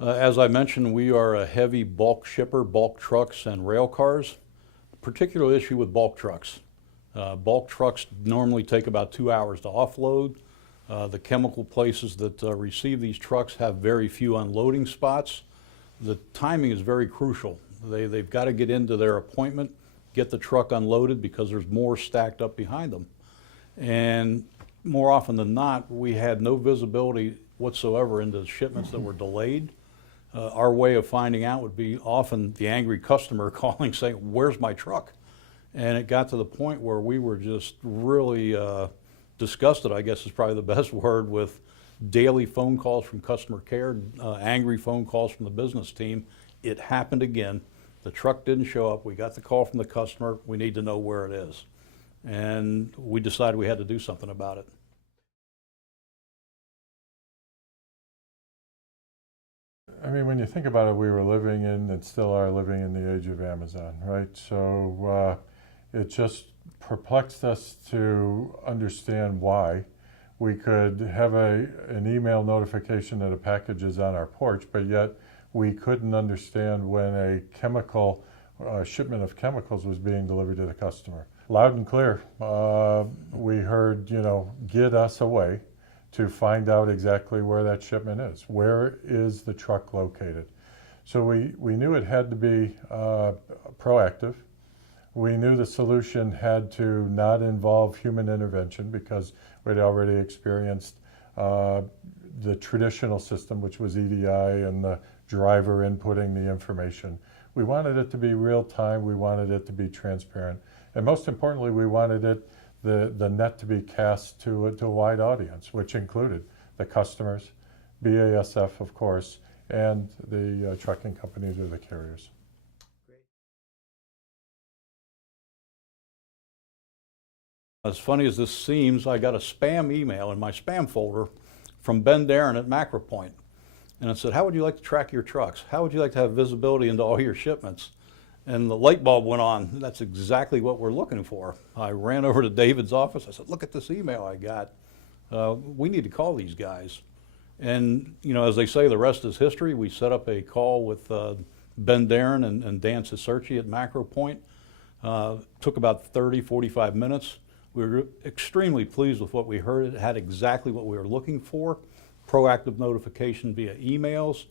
As I mentioned, we are a heavy bulk shipper, bulk trucks and rail cars. Particular issue with bulk trucks. Bulk trucks normally take about 2 hours to offload. The chemical places that receive these trucks have very few unloading spots. The timing is very crucial. They've got to get into their appointment, get the truck unloaded because there's more stacked up behind them. And more often than not, we had no visibility whatsoever into shipments that were delayed. Our way of finding out would be often the angry customer calling saying, "Where's my truck?" And it got to the point where we were just really disgusted, I guess is probably the best word, with daily phone calls from customer care, angry phone calls from the business team. It happened again. The truck didn't show up. We got the call from the customer. We need to know where it is. And we decided we had to do something about it. I mean, when you think about it, we were living in, and still are living in, the age of Amazon, right? So it just perplexed us to understand why we could have an email notification that a package is on our porch, but yet we couldn't understand when a chemical shipment of chemicals was being delivered to the customer. Loud and clear, we heard, get us away to find out exactly where that shipment is. Where is the truck located? So we knew it had to be proactive. We knew the solution had to not involve human intervention because we'd already experienced the traditional system, which was EDI and the driver inputting the information. We wanted it to be real time. We wanted it to be transparent. And most importantly, we wanted the net to be cast to a wide audience, which included the customers, BASF, of course, and the trucking companies or the carriers. As funny as this seems, I got a spam email in my spam folder from Ben Darren at MacroPoint. And it said, "How would you like to track your trucks? How would you like to have visibility into all your shipments?" And the light bulb went on. That's exactly what we're looking for. I ran over to David's office. I said, "Look at this email I got. We need to call these guys." And, as they say, the rest is history. We set up a call with Ben Darren and Dan Cicerci at MacroPoint. Took about 30, 45 minutes. We were extremely pleased with what we heard. It had exactly what we were looking for. Proactive notification via emails,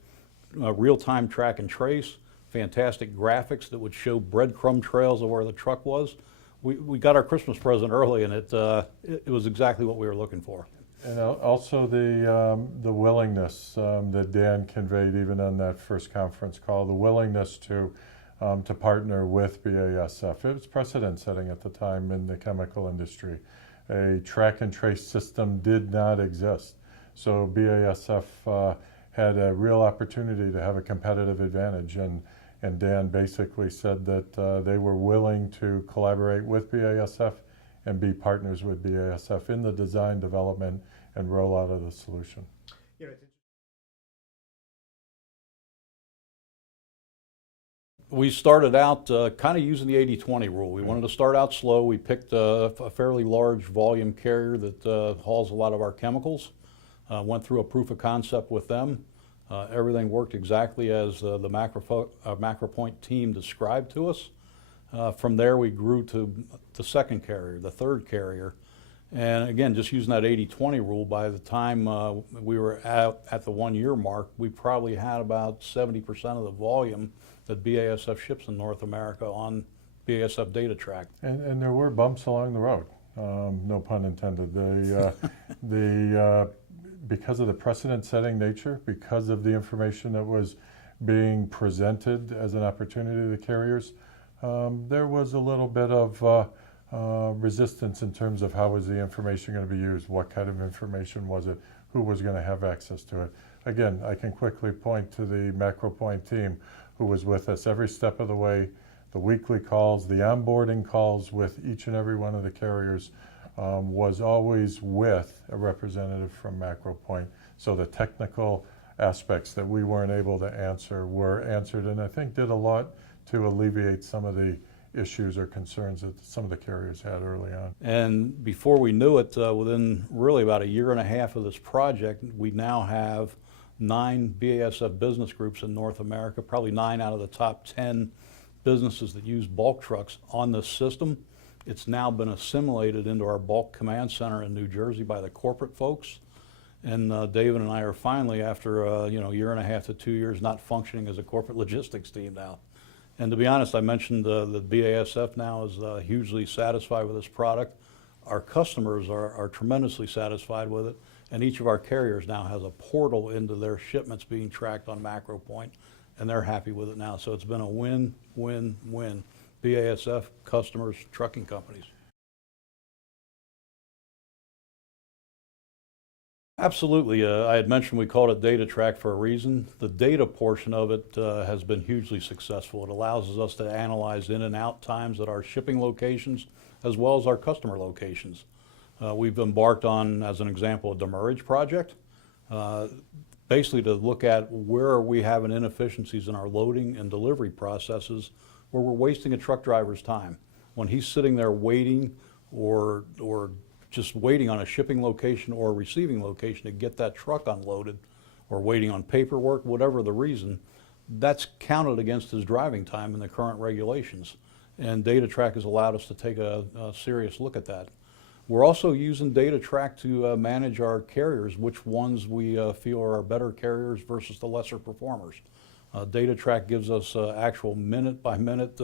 real-time track and trace, fantastic graphics that would show breadcrumb trails of where the truck was. We got our Christmas present early, and it was exactly what we were looking for. And also the willingness that Dan conveyed even on that first conference call, the willingness to partner with BASF. It was precedent setting at the time in the chemical industry. A track and trace system did not exist. So BASF had a real opportunity to have a competitive advantage, and Dan basically said that they were willing to collaborate with BASF and be partners with BASF in the design, development, and rollout of the solution. We started out kind of using the 80-20 rule. We wanted to start out slow. We picked a fairly large volume carrier that hauls a lot of our chemicals. Went through a proof of concept with them. Everything worked exactly as the MacroPoint team described to us. From there, we grew to the second carrier, the third carrier. And again, just using that 80-20 rule, by the time we were at the 1 year mark, we probably had about 70% of the volume that BASF ships in North America on BASF data track. And there were bumps along the road, no pun intended. Because of the precedent-setting nature, because of the information that was being presented as an opportunity to the carriers, there was a little bit of resistance in terms of how was the information going to be used, what kind of information was it, who was going to have access to it. Again, I can quickly point to the MacroPoint team who was with us every step of the way, the weekly calls, the onboarding calls with each and every one of the carriers. Was always with a representative from MacroPoint. So the technical aspects that we weren't able to answer were answered, and I think did a lot to alleviate some of the issues or concerns that some of the carriers had early on. And before we knew it, within really about 1.5 years of this project, we now have 9 BASF business groups in North America, probably 9 out of the top 10 businesses that use bulk trucks on this system. It's now been assimilated into our bulk command center in New Jersey by the corporate folks. And David and I are finally, after a year and a half to 2 years, not functioning as a corporate logistics team now. And to be honest, I mentioned that BASF now is hugely satisfied with this product. Our customers are tremendously satisfied with it, and each of our carriers now has a portal into their shipments being tracked on MacroPoint, and they're happy with it now. So it's been a win, win, win. BASF, customers, trucking companies. Absolutely. I had mentioned we called it Data Track for a reason. The data portion of it has been hugely successful. It allows us to analyze in and out times at our shipping locations as well as our customer locations. We've embarked on, as an example, a demurrage project, basically to look at where are we having inefficiencies in our loading and delivery processes where we're wasting a truck driver's time. When he's sitting there waiting or just waiting on a shipping location or a receiving location to get that truck unloaded, or waiting on paperwork, whatever the reason, that's counted against his driving time in the current regulations. And Data Track has allowed us to take a serious look at that. We're also using Data Track to manage our carriers, which ones we feel are our better carriers versus the lesser performers. Data Track gives us actual minute-by-minute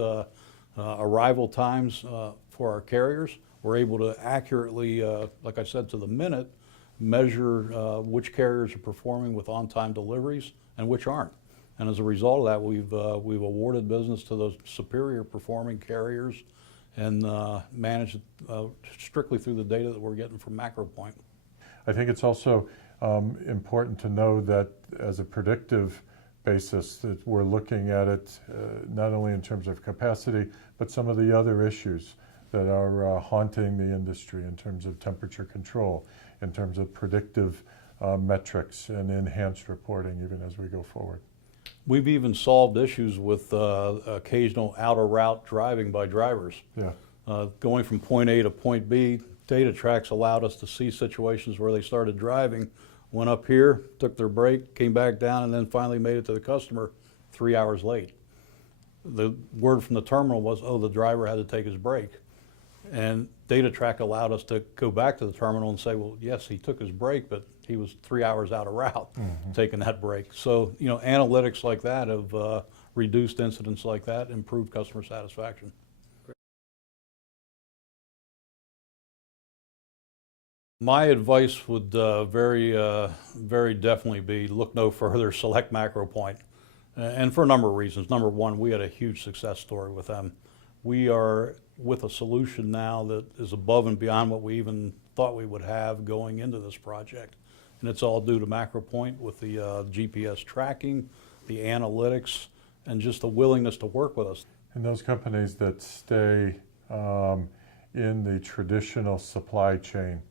arrival times for our carriers. We're able to accurately, like I said, to the minute, measure which carriers are performing with on-time deliveries and which aren't. And as a result of that, we've awarded business to those superior performing carriers and managed strictly through the data that we're getting from MacroPoint. I think it's also important to know that as a predictive basis that we're looking at it not only in terms of capacity, but some of the other issues that are haunting the industry in terms of temperature control, in terms of predictive metrics and enhanced reporting even as we go forward. We've even solved issues with occasional out-of-route driving by drivers. Yeah. Going from point A to point B, Data Track's allowed us to see situations where they started driving, went up here, took their break, came back down, and then finally made it to the customer 3 hours late. The word from the terminal was, oh, the driver had to take his break. And Data Track allowed us to go back to the terminal and say, well, yes, he took his break, but he was 3 hours out of route taking that break. So, analytics like that have reduced incidents like that, improved customer satisfaction. My advice would very definitely be look no further, select MacroPoint. And for a number of reasons. Number one, we had a huge success story with them. We are with a solution now that is above and beyond what we even thought we would have going into this project. And it's all due to MacroPoint with the GPS tracking, the analytics, and just the willingness to work with us. And those companies that stay in the traditional supply chain,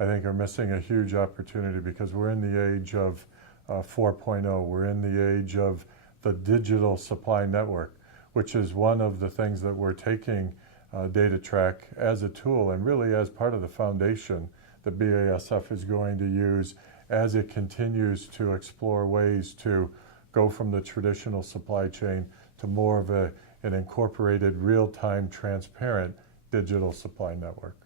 I think are missing a huge opportunity because we're in the age of 4.0. We're in the age of the digital supply network, which is one of the things that we're taking Data Track as a tool and really as part of the foundation that BASF is going to use as it continues to explore ways to go from the traditional supply chain to more of an incorporated, real-time, transparent digital supply network.